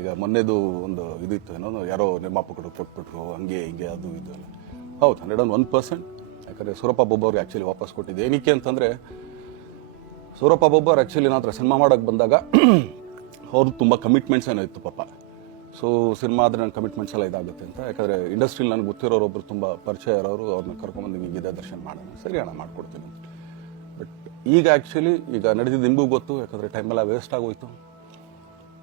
ಈಗ ಮೊನ್ನೆದು ಒಂದು ಇದಿತ್ತು ಏನೋ ಯಾರೋ ನಿರ್ಮಾಪಕರು ಕೊಟ್ಬಿಟ್ರು ಹಂಗೆ ಹಿಂಗೆ ಅದು ಇದು ಎಲ್ಲ ಹೌದು ಹಂಡ್ರೆಡ್ ಒಂದು ಒನ್ ಪರ್ಸೆಂಟ್ ಯಾಕಂದರೆ ಸೂರಪ್ಪ ಬೊಬ್ಬ ಅವ್ರಿಗೆ ಆ್ಯಕ್ಚುಲಿ ವಾಪಸ್ ಕೊಟ್ಟಿದ್ದೆ ಏನಕ್ಕೆ ಅಂತಂದರೆ ಸೂರಪ್ಪ ಬೊಬ್ಬರ್ ಆ್ಯಕ್ಚುಲಿ ನಾತ್ರ ಸಿನಿಮಾ ಮಾಡೋಕ್ಕೆ ಬಂದಾಗ ಅವ್ರದ್ದು ತುಂಬ ಕಮಿಟ್ಮೆಂಟ್ಸ್ ಏನೋ ಇತ್ತು ಪಾಪ ಸೊ ಸಿನಿಮಾ ಆದರೆ ನನ್ನ ಕಮಿಟ್ಮೆಂಟ್ಸ್ ಎಲ್ಲ ಇದಾಗುತ್ತೆ ಅಂತ ಯಾಕಂದರೆ ಇಂಡಸ್ಟ್ರಿಲಿ ನನಗೆ ಗೊತ್ತಿರೋರು ಒಬ್ರು ತುಂಬ ಪರಿಚಯ ಇರೋರು ಅವ್ರನ್ನ ಕರ್ಕೊಂಬಂದು ಇದೇ ದರ್ಶನ ಮಾಡೋಣ ಸರಿ ಅಣ್ಣ ಮಾಡ್ಕೊಡ್ತೀನಿ ಬಟ್ ಈಗ ಆ್ಯಕ್ಚುಲಿ ಈಗ ನಡೆದಿದ್ದು ನಿಮಗೂ ಗೊತ್ತು ಯಾಕಂದರೆ ಟೈಮೆಲ್ಲ ವೇಸ್ಟ್ ಆಗೋಯ್ತು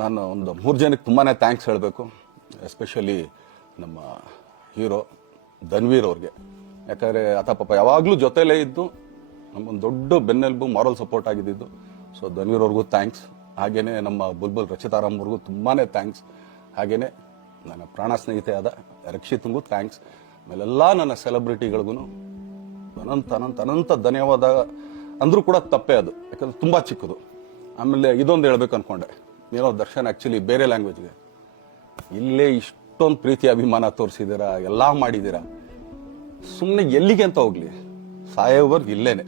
ನಾನು ಒಂದು ಮೂರು ಜನಕ್ಕೆ ತುಂಬಾ ಥ್ಯಾಂಕ್ಸ್ ಹೇಳಬೇಕು ಎಸ್ಪೆಷಲಿ ನಮ್ಮ ಹೀರೋ ಧನ್ವೀರ್ ಅವ್ರಿಗೆ ಯಾಕಂದರೆ ಆತ ಪಾಪ ಯಾವಾಗಲೂ ಜೊತೆಲೇ ಇದ್ದು ನಮ್ಮೊಂದು ದೊಡ್ಡ ಬೆನ್ನೆಲುಬು ಮಾರಲ್ ಸಪೋರ್ಟ್ ಆಗಿದ್ದಿದ್ದು ಸೊ ಧನ್ವೀರ್ ಅವ್ರಿಗೂ ಥ್ಯಾಂಕ್ಸ್ ಹಾಗೆಯೇ ನಮ್ಮ ಬುಲ್ಬುಲ್ ರಚಿತಾರಾಮ್ ಅವ್ರಿಗೂ ತುಂಬಾ ಥ್ಯಾಂಕ್ಸ್ ಹಾಗೆಯೇ ನನ್ನ ಪ್ರಾಣ ಸ್ನೇಹಿತೆಯಾದ ರಕ್ಷಿತ್ಗೂ ಥ್ಯಾಂಕ್ಸ್ ಆಮೇಲೆಲ್ಲ ನನ್ನ ಸೆಲೆಬ್ರಿಟಿಗಳಿಗೂ ಅನಂತ ಅನಂತ ಅನಂತ ಧನ್ಯವಾದ ಅಂದರೂ ಕೂಡ ತಪ್ಪೇ ಅದು ಯಾಕಂದ್ರೆ ತುಂಬ ಚಿಕ್ಕದು ಆಮೇಲೆ ಇದೊಂದು ಹೇಳ್ಬೇಕು ಅಂದ್ಕೊಂಡೆ ಏನೋ ದರ್ಶನ್ ಆ್ಯಕ್ಚುಲಿ ಬೇರೆ ಲ್ಯಾಂಗ್ವೇಜ್ಗೆ ಇಲ್ಲೇ ಇಷ್ಟೊಂದು ಪ್ರೀತಿ ಅಭಿಮಾನ ತೋರಿಸಿದ್ದೀರಾ ಎಲ್ಲ ಮಾಡಿದ್ದೀರಾ ಸುಮ್ಮನೆ ಎಲ್ಲಿಗೆ ಅಂತ ಹೋಗ್ಲಿ ಸಾಯೋವರ್ಗ್ ಇಲ್ಲೇನೆ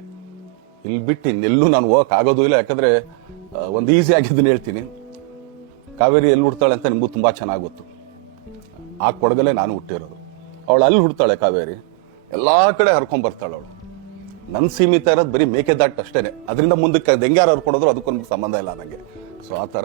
ಇಲ್ಲಿ ಬಿಟ್ಟು ಇನ್ನೆಲ್ಲೂ ನಾನು ಹೋಗೋಕ್ಕಾಗೋದೂ ಇಲ್ಲ ಯಾಕಂದರೆ ಒಂದು ಈಸಿ ಆಗಿದ್ದನ್ನು ಹೇಳ್ತೀನಿ ಕಾವೇರಿ ಎಲ್ಲಿ ಹುಡ್ತಾಳೆ ಅಂತ ನಿಮಗೂ ತುಂಬ ಚೆನ್ನಾಗಿ ಗೊತ್ತು ಆ ಕೊಡಗಲೇ ನಾನು ಹುಟ್ಟಿರೋದು ಅವಳು ಅಲ್ಲಿ ಹುಡ್ತಾಳೆ ಕಾವೇರಿ ಎಲ್ಲ ಕಡೆ ಹರ್ಕೊಂಬರ್ತಾಳೆ ಅವಳು ನನ್ನ ಸೀಮಿತ ಇರೋದು ಬರೀ ಮೇಕೆದಾಟ್ ಅಷ್ಟೇ ಅದರಿಂದ ಮುಂದಕ್ಕೆ ದಂಗ್ಯಾರು ಹರ್ಕೊಂಡೋದ್ರು ಅದಕ್ಕೊಂದು ಸಂಬಂಧ ಇಲ್ಲ ನನಗೆ ಸೊ ಆ ಥರ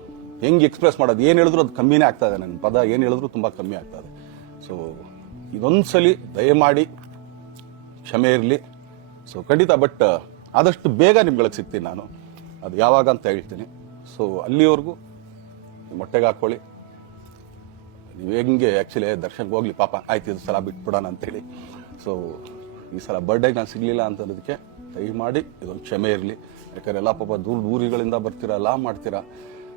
ಹೆಂಗೆ ಎಕ್ಸ್ಪ್ರೆಸ್ ಮಾಡೋದು ಏನು ಹೇಳಿದ್ರು ಅದು ಕಮ್ಮಿನೇ ಆಗ್ತದೆ ನನ್ನ ಪದ ಏನು ಹೇಳಿದ್ರು ತುಂಬ ಕಮ್ಮಿ ಆಗ್ತದೆ ಸೊ ಇದೊಂದ್ಸಲಿ ದಯಮಾಡಿ ಕ್ಷಮೆ ಇರಲಿ ಸೊ ಖಂಡಿತ ಬಟ್ uh, ಆದಷ್ಟು ಬೇಗ ನಿಮ್ಗಳಿಗೆ ಸಿಗ್ತೀನಿ ನಾನು ಅದು ಯಾವಾಗ ಅಂತ ಹೇಳ್ತೀನಿ ಸೊ ಅಲ್ಲಿವರೆಗೂ ಮೊಟ್ಟೆಗೆ ಹಾಕ್ಕೊಳ್ಳಿ ನೀವು ಹೆಂಗೆ ಆ್ಯಕ್ಚುಲಿ ದರ್ಶನ್ಗೆ ಹೋಗ್ಲಿ ಪಾಪ ಆಯ್ತು ಇದು ಸಲ ಬಿಟ್ಬಿಡೋಣ ಅಂತೇಳಿ ಸೊ ಈ ಸಲ ಬರ್ಡೇಗೆ ನಾನು ಸಿಗಲಿಲ್ಲ ದಯ ದಯಮಾಡಿ ಇದೊಂದು ಕ್ಷಮೆ ಇರಲಿ ಯಾಕಂದ್ರೆ ಎಲ್ಲ ಪಾಪ ದೂರ ದೂರಿಗಳಿಂದ ಬರ್ತೀರಾ ಎಲ್ಲ ಮಾಡ್ತೀರಾ